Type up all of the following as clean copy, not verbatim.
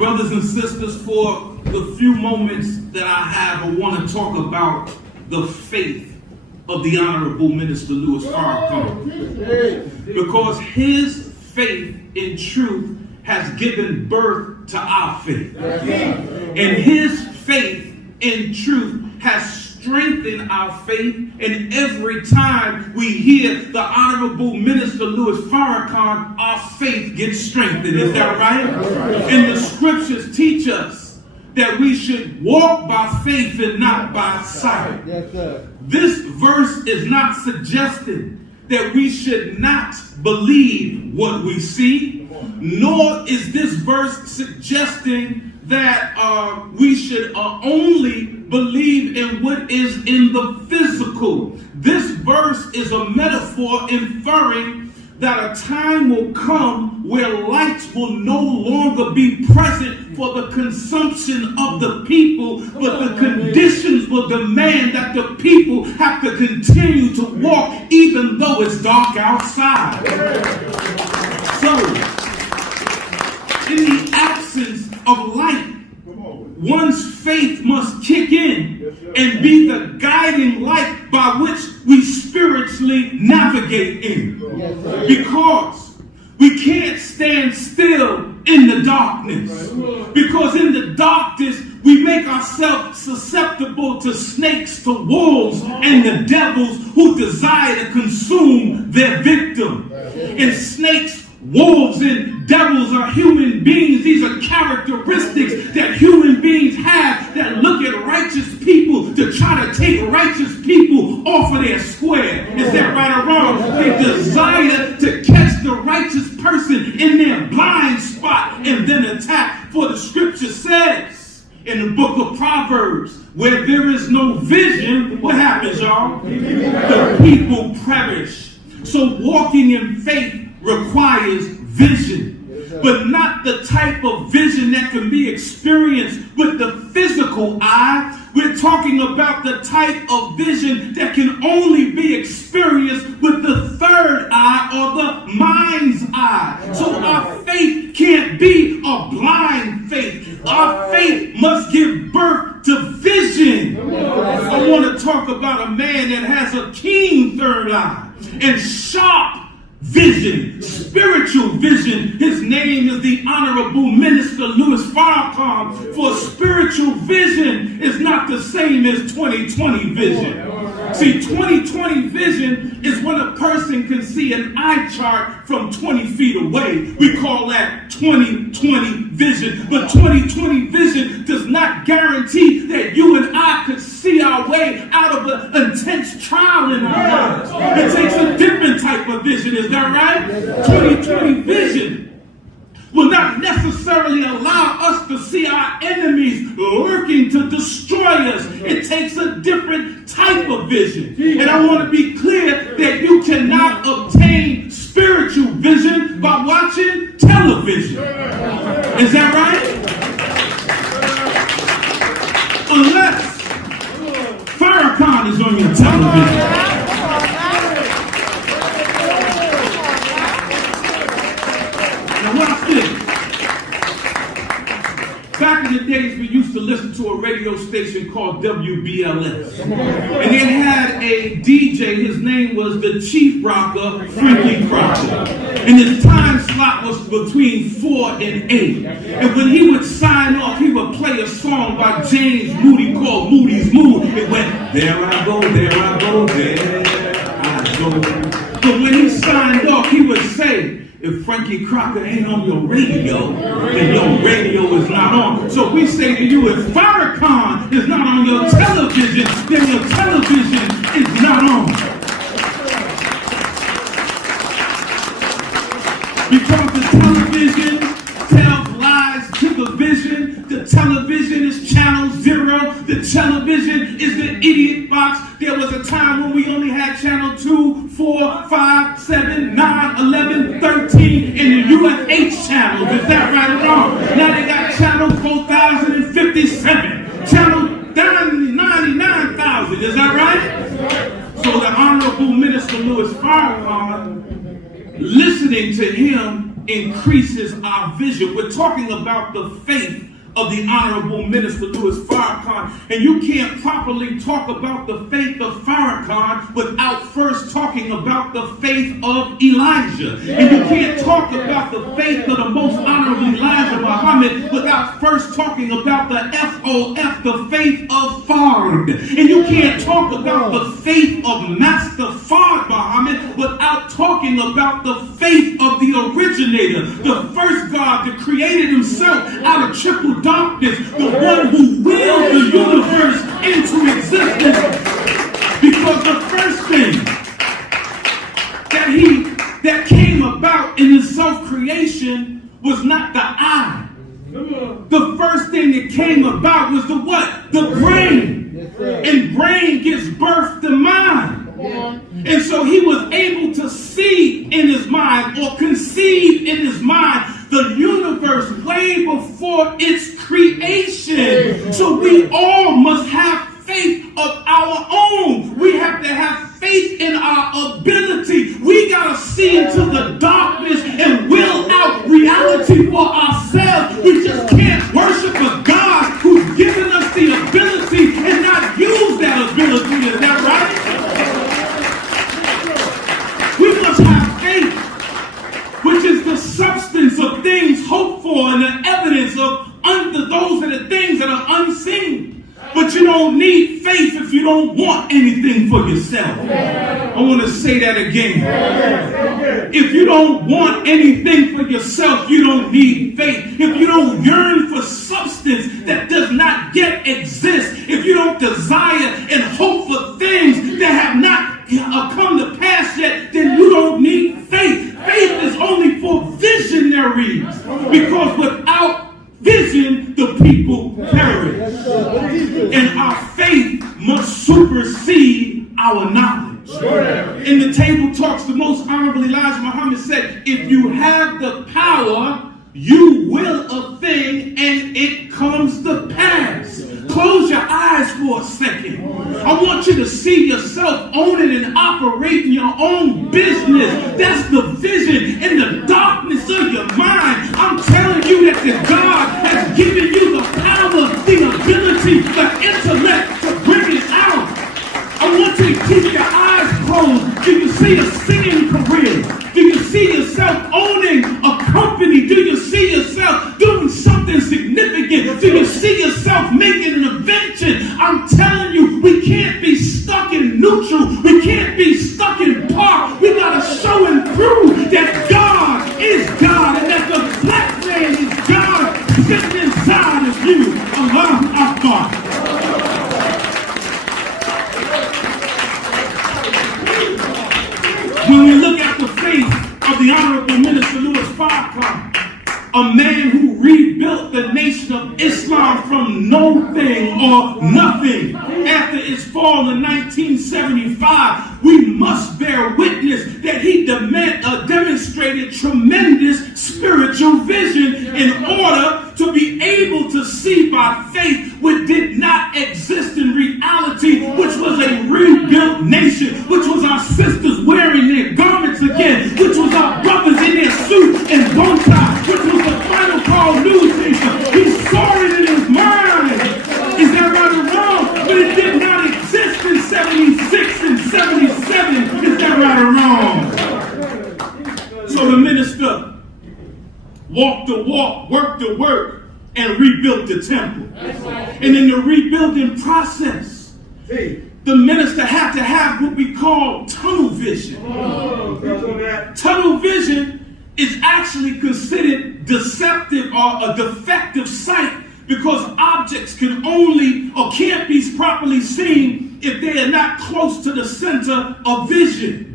Brothers and sisters, for the few moments that I have, I want to talk about the faith of the Honorable Minister Louis Farrakhan. Because his faith in truth has given birth to our faith. And his faith in truth has strengthened our faith, and every time we hear the Honorable Minister Louis Farrakhan, our faith gets strengthened. Is that right? And the scriptures teach us that we should walk by faith and not by sight. This verse is not suggesting that we should not believe what we see, nor is this verse suggesting that we should only believe in what is in the physical. This verse is a metaphor inferring that a time will come where lights will no longer be present for the consumption of the people, but the conditions will demand that the people have to continue to walk even though it's dark outside. So, in the absence of light, one's faith must kick in and be the guiding light by which we spiritually navigate in. Because we can't stand still in the darkness. Because in the darkness, we make ourselves susceptible to snakes, to wolves, and the devils who desire to consume their victim. And snakes, wolves, and devils are human beings. These are characteristics that human beings have that look at righteous people to try to take righteous people off of their square. Is that right or wrong? They desire to catch the righteous person in their blind spot and then attack. For the scripture says in the book of Proverbs, where there is no vision, what happens, y'all? The people perish. So walking in faith requires vision, but not the type of vision that can be experienced with the physical eye. We're talking about the type of vision that can only be experienced with the third eye or the mind's eye. So our faith can't be a blind faith. Our faith must give birth to vision. I want to talk about a man that has a keen third eye and sharp vision, spiritual vision. His name is the Honorable Minister Louis Farrakhan. For spiritual vision is not the same as 20/20 vision. See, 20/20 vision is when a person can see an eye chart from 20 feet away. We call that 20/20 vision. But 20/20 vision does not guarantee that you and I could see our way out of an intense trial in our lives. It takes a different type of vision. Is that right? 20/20 vision will not necessarily allow us to see our enemies lurking to destroy us. It takes a different type of vision. And I want to be clear that you cannot obtain spiritual vision by watching television. Is that right? Unless Farrakhan is on your television. Back in the days, we used to listen to a radio station called WBLS. And it had a DJ, his name was the Chief Rocker, Frankie Crocker. And his time slot was between 4 and 8. And when he would sign off, he would play a song by James Moody called Moody's Mood. It went, there I go, there I go, there I go. But when he signed off, he would say, if Frankie Crocker ain't on your radio, then your radio is not on. So we say to you, if Farrakhan is not on your television, then your television is not on. Because the television tells lies to the vision. The television is channel 0. The television is the idiot box. There was a time when we only had channel 2, 4, 5, 7, 9, 11, 13 in the UFH channels. Is that right or wrong? Now they got channel 4057, channel 99,000. Is that right? So the Honorable Minister Louis Farrakhan, listening to him increases our vision. We're talking about the faith of the Honorable Minister Louis Farrakhan. And you can't properly talk about the faith of Farrakhan without first talking about the faith of Elijah. And you can't talk about the faith of the most honorable Elijah Muhammad without first talking about the FOF, the faith of Fard. And you can't talk about the faith of Master Fard Muhammad without talking about the faith of the originator, the first God that created himself out of triple darkness, the one who willed the universe into existence. Because the first thing that came about in his self-creation was not the eye. The first thing that came about was the what? The brain. And brain gives birth to mind. And so he was able to see in his mind, or conceive in his mind, the universe way before its creation. So we all must have faith of our own. We have to have faith in our ability. We got to see into the darkness and will out reality for ourselves. We just can't worship a God who's given us the ability and not use that ability. Is that right? We must have faith, which is the substance of things hoped for and the evidence of those are the things that are unseen. But you don't need faith if you don't want anything for yourself. I want to say that again. If you don't want anything for yourself, you don't need faith. If you don't yearn for substance that does not yet exist, if you don't desire and hope for things that have not come to pass yet, then you don't need faith. Faith is only for visionaries, because without vision, the people perish. And our faith must supersede our knowledge. In the table talks, the most honorable Elijah Muhammad said, if you have the power, you will a thing and it comes to pass. Close your eyes for a second. I want you to see yourself owning and operating your own business. That's the vision in the darkness of your mind. I'm telling you that the God has given you the power, the ability, the intellect to bring it out. I want you to keep your eyes closed. Do you see a singing career? Do you see yourself owning a company? Do you see yourself doing something significant? Do you see yourself making an invention? I'm telling you, we can't be stuck in neutral. We can't be stuck in part. We got to show and prove that God is God and that the black man is God sitting inside of you. Allahu Akbar. When we look at the faith of the Honorable Minister Louis Farrakhan, a man who rebuilt the nation of Islam from no thing or nothing after its fall in 1975, we must bear witness that he demonstrated tremendous spiritual vision in order to be able to see by faith what did not exist in reality, which was a rebuilt nation, which was our sisters wearing their garments again, which was our brothers in their suit and bow tie, which was the final call newspaper. He saw it in his mind. Is that right or wrong? But it did not exist in 76 and 77. Is that right or wrong? So the minister walked the walk, worked the work, and rebuilt the temple. And in the rebuilding process, the minister had to have what we call tunnel vision. Tunnel vision is actually considered deceptive or a defective sight, because objects can only or can't be properly seen if they are not close to the center of vision.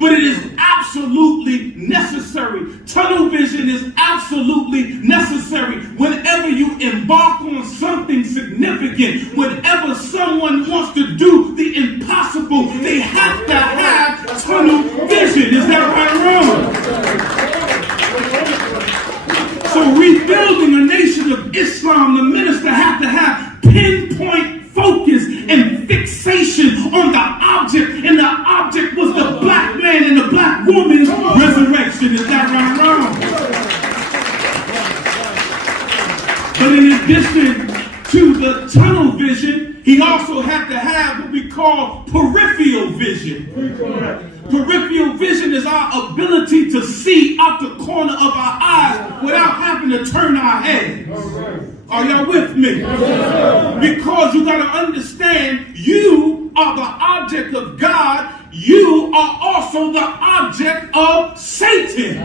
But it is absolutely necessary. Tunnel vision is absolutely necessary whenever you embark on something significant. Whenever someone wants to do the impossible, they have to have tunnel vision. Is that right or wrong? So rebuilding a nation of Islam, the minister had to have pinpoint focus and fixation on the object, and the object was the black man and the black woman's resurrection. Is that right or wrong? But in addition to the tunnel vision, he also had to have what we call peripheral vision. Peripheral vision is our ability to see out the corner of our eyes without having to turn our heads. Are y'all with me? Because you got to understand, you are the object of God. You are also the object of Satan.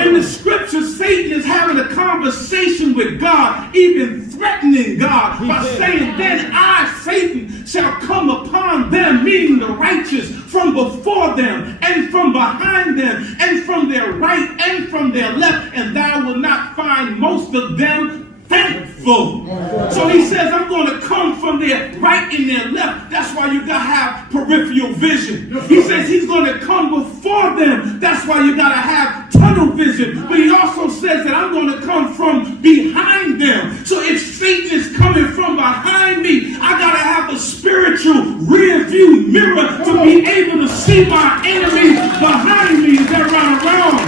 In the scripture, Satan is having a conversation with God, even threatening God by saying, then I, Satan, shall come upon them, meaning the righteous, from before them and from behind them and from their right and from their left, and thou wilt not find most of them thankful. So he says, I'm going to come from their right and their left. That's why you got to have peripheral vision. He says he's going to come before them. That's why you got to have tunnel vision. But he also says that I'm going to come from behind them. So if Satan is coming from behind me, I got to have a spiritual rear view mirror to be able to see my enemies behind me. Is that right or wrong?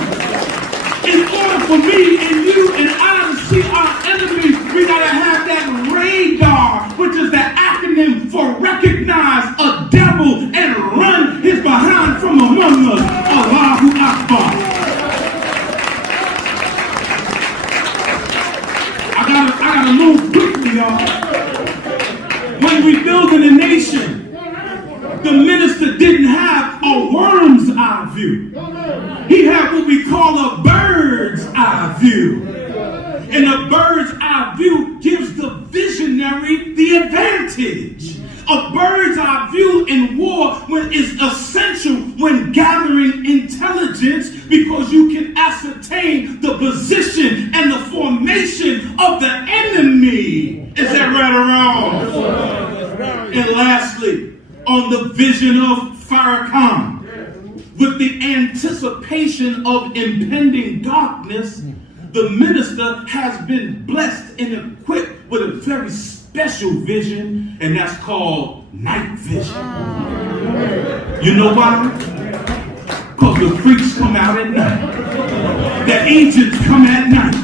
In order for me and you and I to see our enemies, we got to have that radar, which is the acronym for recognize a devil and run his behind from among us. Allahu Akbar. I gotta move quickly, y'all. When we building a nation, the minister didn't have a worm's eye view. He had what we call a bird's eye view. And a bird's eye view gives the visionary the advantage. A bird's eye view in war is essential when gathering intelligence, because you can ascertain the position and the formation of the enemy. Is that right or wrong? And lastly, on the vision of Farrakhan, with the anticipation of impending darkness, the minister has been blessed and equipped with a very special vision, and that's called night vision. You know why? Because the freaks come out at night. The agents come at night.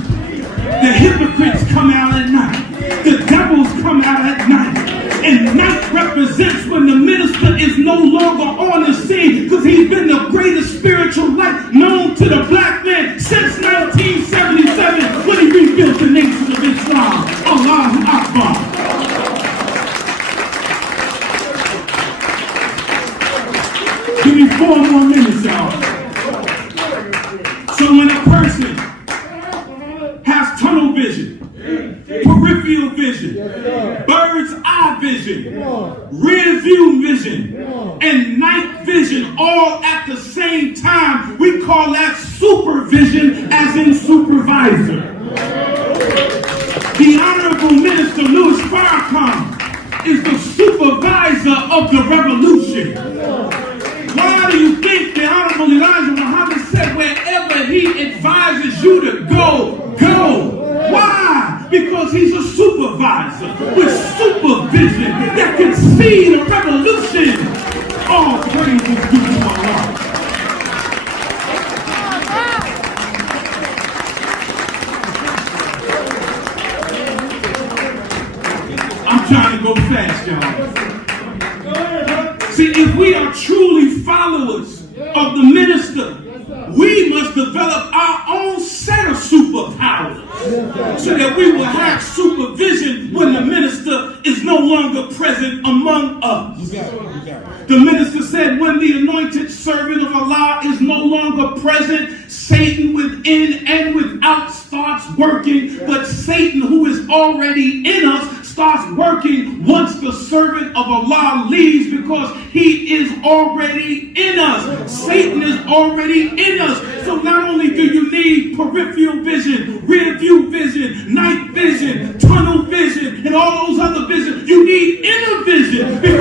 The hypocrites come out at night. The devils come out at night. And night represents when the minister is no longer on the scene, because he's been the greatest spiritual light known to the black man since 1977, when he rebuilt the nation of Islam. Allahu Akbar. Give me 4 more minutes, y'all. So when a person has tunnel vision, peripheral vision, bird's eye vision, rear view vision, and night vision all at the same time, we call that supervision, as in supervisor. The Honorable Minister Louis Farrakhan is the supervisor of the revolution. Why do you think the Honorable Elijah Muhammad said wherever he advises you to go, go? Why? Because he's a supervisor with supervision that can see the revolution. All praise is due to Allah. I'm trying to go fast, y'all. See, if we are truly followers of the minister, we must develop our own set of superpowers so that we will have supervision when the minister is no longer present among us. The minister said, when the anointed servant of Allah is no longer present, Satan within and without starts working, but Satan, who is already in us, starts working once the servant of Allah leaves, because he is already in us. Satan is already in us. So not only do you need peripheral vision, rear view vision, night vision, tunnel vision, and all those other visions, you need inner vision, because